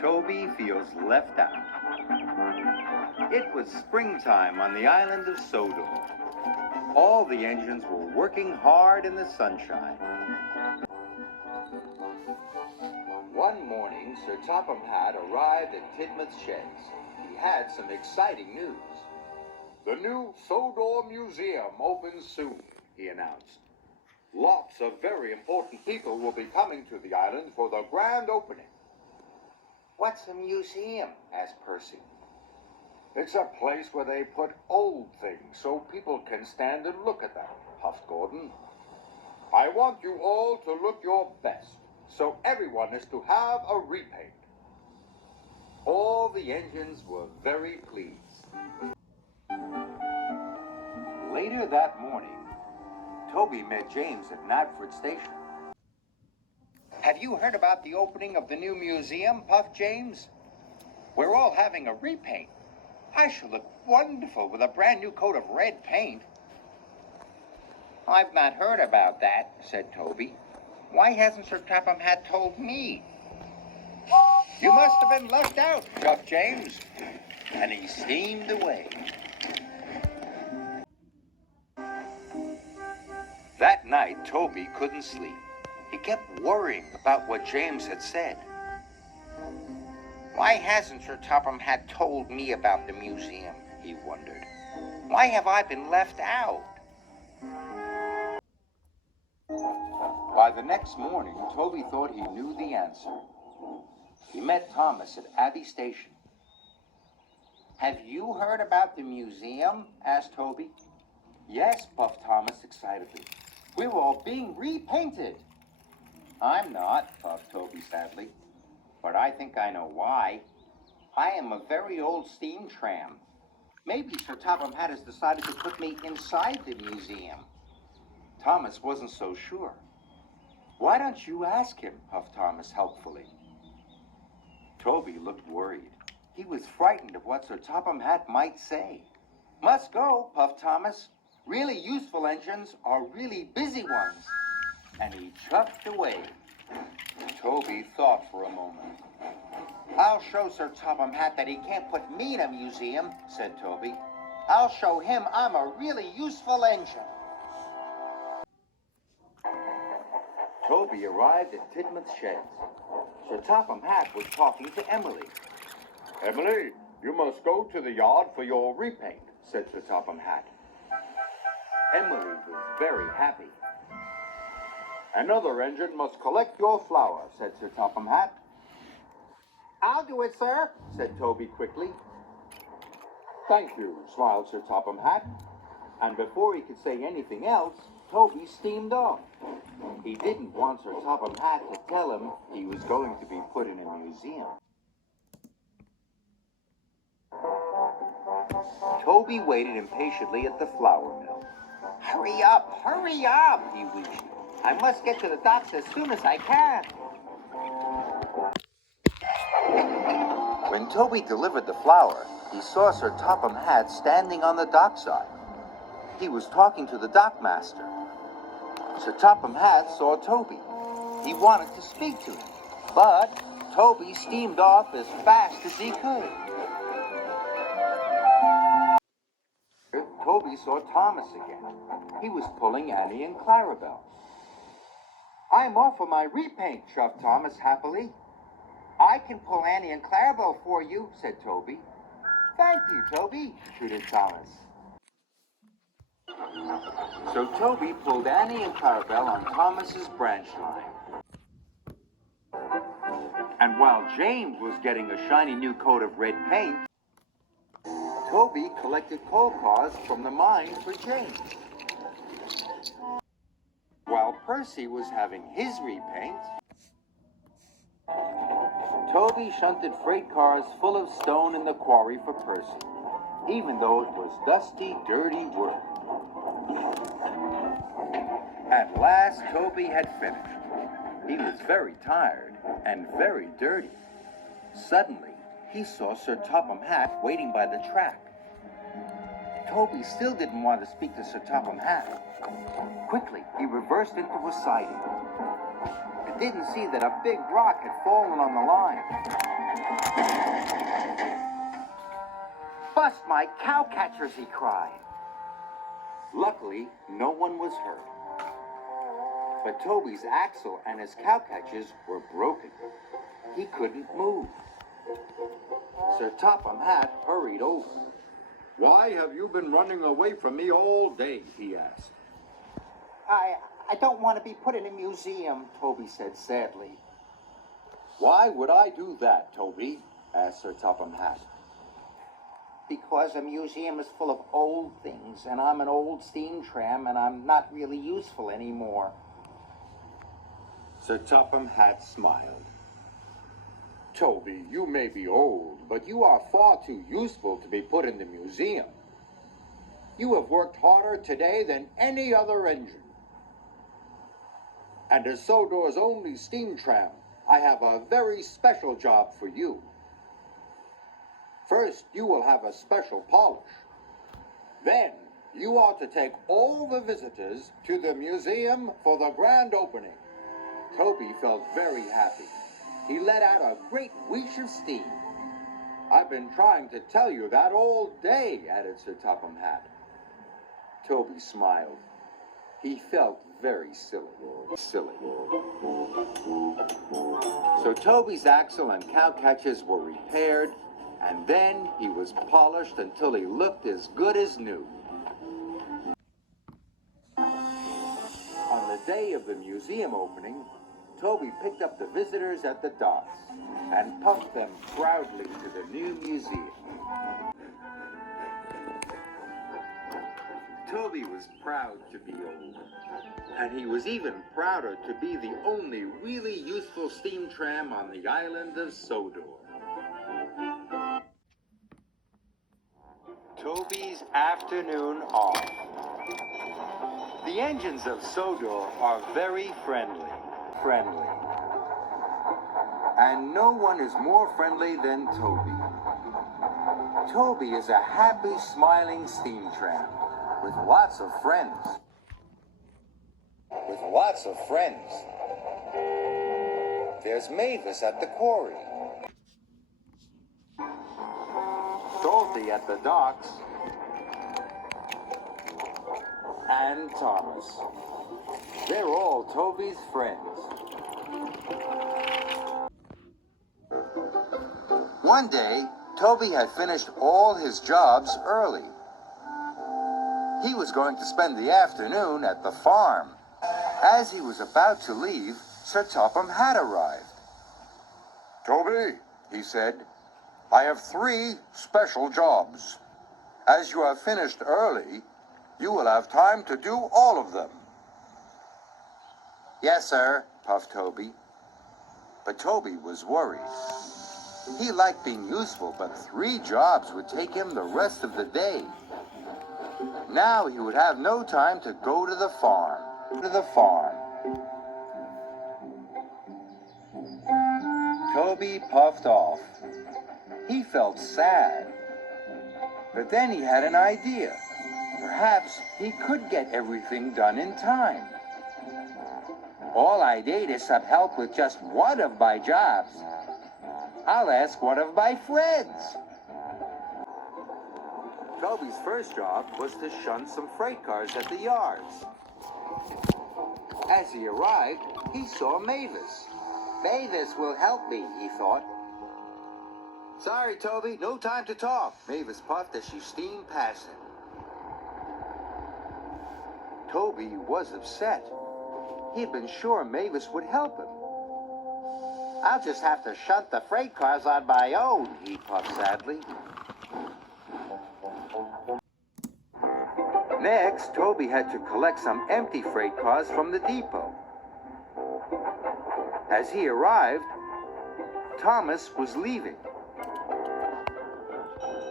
Toby feels left out. It was springtime on the island of Sodor. All the engines were working hard in the sunshine. One morning, Sir Topham Hatt arrived at Tidmouth's sheds. He had some exciting news. The new Sodor Museum opens soon, he announced. Lots of very important people will be coming to the island for the grand opening. What's a museum? Asked Percy. It's a place where they put old things so people can stand and look at them, puffed Gordon. I want you all to look your best, so everyone is to have a repaint. All the engines were very pleased. Later that morning, Toby met James at Knapford Station. Have you heard about the opening of the new museum, puffed James? We're all having a repaint. I shall look wonderful with a brand new coat of red paint. I've not heard about that, said Toby. Why hasn't Sir Topham Hatt told me? You must have been left out, puffed James. And he steamed away. That night, Toby couldn't sleep. He kept worrying about what James had said. Why hasn't Sir Topham Hatt told me about the museum, he wondered. Why have I been left out? By the next morning, Toby thought he knew the answer. He met Thomas at Abbey Station. Have you heard about the museum? Asked Toby. Yes, puffed Thomas excitedly. We're all being repainted. I'm not, puffed Toby sadly. But I think I know why. I am a very old steam tram. Maybe Sir Topham Hatt has decided to put me inside the museum. Thomas wasn't so sure. Why don't you ask him, puffed Thomas helpfully. Toby looked worried. He was frightened of what Sir Topham Hatt might say. Must go, puffed Thomas. Really useful engines are really busy ones. And he chuffed away. Toby thought for a moment. I'll show Sir Topham Hatt that he can't put me in a museum, said Toby. I'll show him I'm a really useful engine. Toby arrived at Tidmouth's sheds. Sir Topham Hatt was talking to Emily. Emily, you must go to the yard for your repaint, said Sir Topham Hatt. Emily was very happy. Another engine must collect your flour, said Sir Topham Hatt. I'll do it, sir, said Toby quickly. Thank you, smiled Sir Topham Hatt. And before he could say anything else, Toby steamed off. He didn't want Sir Topham Hatt to tell him he was going to be put in a museum. Toby waited impatiently at the flour mill. Hurry up, he wheezed. I must get to the docks as soon as I can. When Toby delivered the flour, he saw Sir Topham Hatt standing on the dockside. He was talking to the dockmaster. Sir Topham Hatt saw Toby. He wanted to speak to him, but Toby steamed off as fast as he could. Toby saw Thomas again. He was pulling Annie and Clarabelle. I'm off for my repaint, chuffed Thomas happily. I can pull Annie and Clarabelle for you, said Toby. Thank you, Toby, tooted Thomas. So Toby pulled Annie and Clarabelle on Thomas's branch line. And while James was getting a shiny new coat of red paint, Toby collected coal cars from the mine for James. While Percy was having his repaint, Toby shunted freight cars full of stone in the quarry for Percy, even though it was dusty, dirty work. At last, Toby had finished. He was very tired and very dirty. Suddenly, he saw Sir Topham Hatt waiting by the track. Toby still didn't want to speak to Sir Topham Hatt. Quickly, he reversed into a siding. didn't see that a big rock had fallen on the line. "Bust my cowcatchers," he cried. Luckily, no one was hurt. But Toby's axle and his cowcatchers were broken. He couldn't move. Sir Topham Hatt hurried over. Why have you been running away from me all day? He asked. I don't want to be put in a museum," Toby said sadly. Why would I do that, Toby? Asked Sir Topham Hatt. "Because a museum is full of old things, and I'm an old steam tram, and I'm not really useful anymore." Sir Topham Hatt smiled. Toby, you may be old, but you are far too useful to be put in the museum. You have worked harder today than any other engine. And as Sodor's only steam tram, I have a very special job for you. First, you will have a special polish. Then, you are to take all the visitors to the museum for the grand opening. Toby felt very happy. He let out a great wheeze of steam. I've been trying to tell you that all day, added Sir Topham Hatt. Toby smiled. He felt very silly. So Toby's axle and cowcatchers were repaired, and then he was polished until he looked as good as new. On the day of the museum opening, Toby picked up the visitors at the docks and puffed them proudly to the new museum. Toby was proud to be old, and he was even prouder to be the only really useful steam tram on the island of Sodor. Toby's afternoon off. The engines of Sodor are very friendly. And no one is more friendly than Toby. Toby is a happy, smiling steam tram with lots of friends. There's Mavis at the quarry. Dorothy at the docks. And Thomas. They're all Toby's friends. One day, Toby had finished all his jobs early. He was going to spend the afternoon at the farm. As he was about to leave, Sir Topham Hatt arrived. Toby, he said, I have 3 special jobs. As you have finished early, you will have time to do all of them. Yes, sir, puffed Toby. But Toby was worried. He liked being useful, but 3 jobs would take him the rest of the day. Now he would have no time to go to the farm. Toby puffed off. He felt sad. But then he had an idea. Perhaps he could get everything done in time. All I need is some help with just one of my jobs. I'll ask one of my friends. Toby's first job was to shunt some freight cars at the yards. As he arrived, he saw Mavis. Mavis will help me, he thought. Sorry, Toby, no time to talk, Mavis puffed as she steamed past him. Toby was upset. He'd been sure Mavis would help him. I'll just have to shunt the freight cars on my own, he puffed sadly. Next, Toby had to collect some empty freight cars from the depot. As he arrived, Thomas was leaving.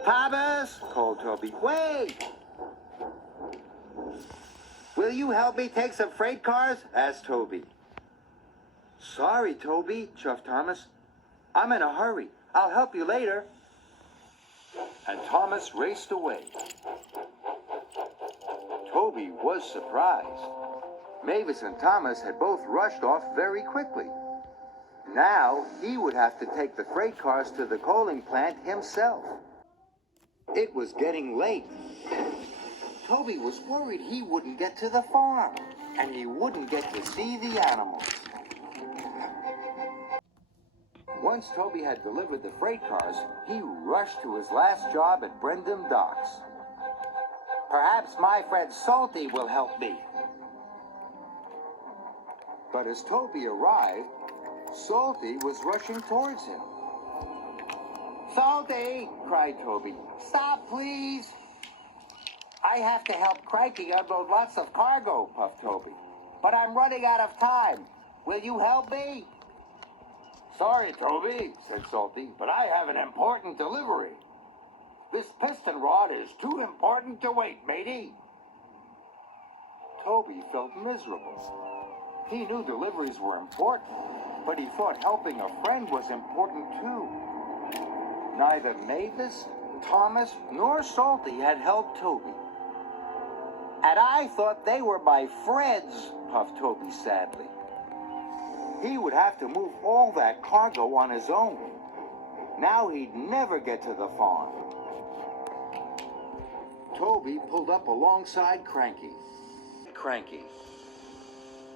Thomas, called Toby, wait! Will you help me take some freight cars? Asked Toby. Sorry, Toby, chuffed Thomas. I'm in a hurry. I'll help you later. And Thomas raced away. Toby was surprised. Mavis and Thomas had both rushed off very quickly. Now he would have to take the freight cars to the coaling plant himself. It was getting late. Toby was worried he wouldn't get to the farm, and he wouldn't get to see the animals. Once Toby had delivered the freight cars, he rushed to his last job at Brendam Docks. Perhaps my friend Salty will help me. But as Toby arrived, Salty was rushing towards him. "Salty!" cried Toby. "Stop, please!" "I have to help Cranky unload lots of cargo," puffed Toby. "But I'm running out of time. Will you help me?" Sorry, Toby, said Salty, but I have an important delivery. This piston rod is too important to wait, matey. Toby felt miserable. He knew deliveries were important, but he thought helping a friend was important too. Neither Mavis, Thomas, nor Salty had helped Toby. "And I thought they were my friends," puffed Toby sadly. He would have to move all that cargo on his own. Now he'd never get to the farm. Toby pulled up alongside Cranky. Cranky.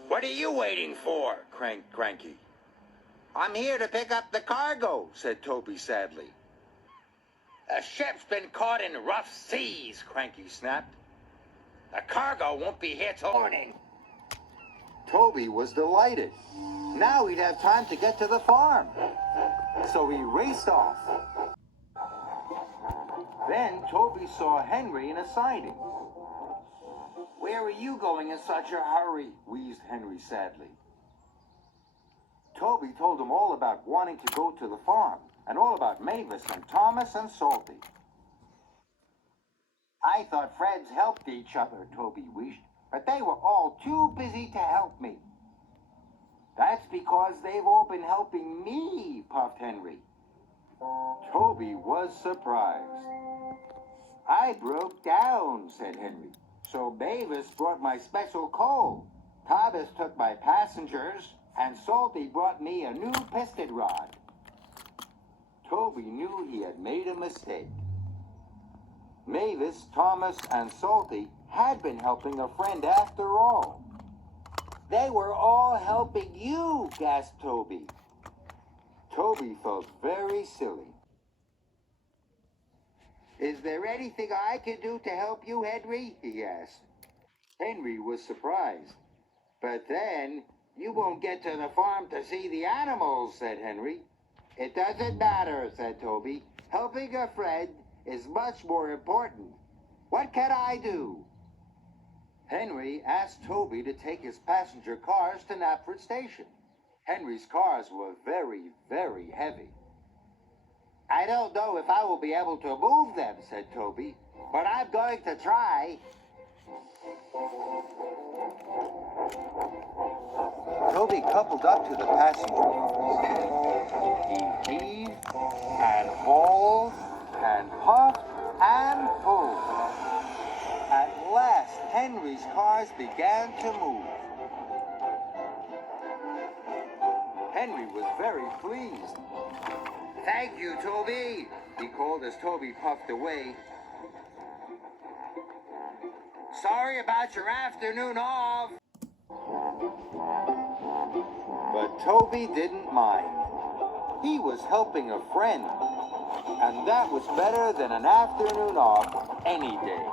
What are you waiting for? Cranked Cranky. "I'm here to pick up the cargo," said Toby sadly. The ship's been caught in rough seas, Cranky snapped. The cargo won't be here till morning. Toby was delighted. Now he'd have time to get to the farm. So he raced off. Then Toby saw Henry in a siding. "Where are you going in such a hurry?" wheezed Henry sadly. Toby told him all about wanting to go to the farm, and all about Mavis and Thomas and Salty. "I thought friends helped each other," Toby wished, "but they were all too busy to help me." "That's because they've all been helping me," puffed Henry. Toby was surprised. "I broke down," said Henry, "so Mavis brought my special coal. Thomas took my passengers, and Salty brought me a new piston rod." Toby knew he had made a mistake. Mavis, Thomas, and Salty had been helping a friend after all. "They were all helping you," gasped Toby. Toby felt very silly. "Is there anything I can do to help you, Henry?" he asked. Henry was surprised. "But then, you won't get to the farm to see the animals," said Henry. "It doesn't matter," said Toby. "Helping a friend is much more important. What can I do?" Henry asked Toby to take his passenger cars to Knapford Station. Henry's cars were very, very heavy. "I don't know if I will be able to move them," said Toby, "but I'm going to try." Toby coupled up to the passenger cars. He heaved and hauled and puffed and pulled. At last, Henry's cars began to move. Henry was very pleased. "Thank you, Toby," he called as Toby puffed away. "Sorry about your afternoon off." But Toby didn't mind. He was helping a friend, and that was better than an afternoon off any day.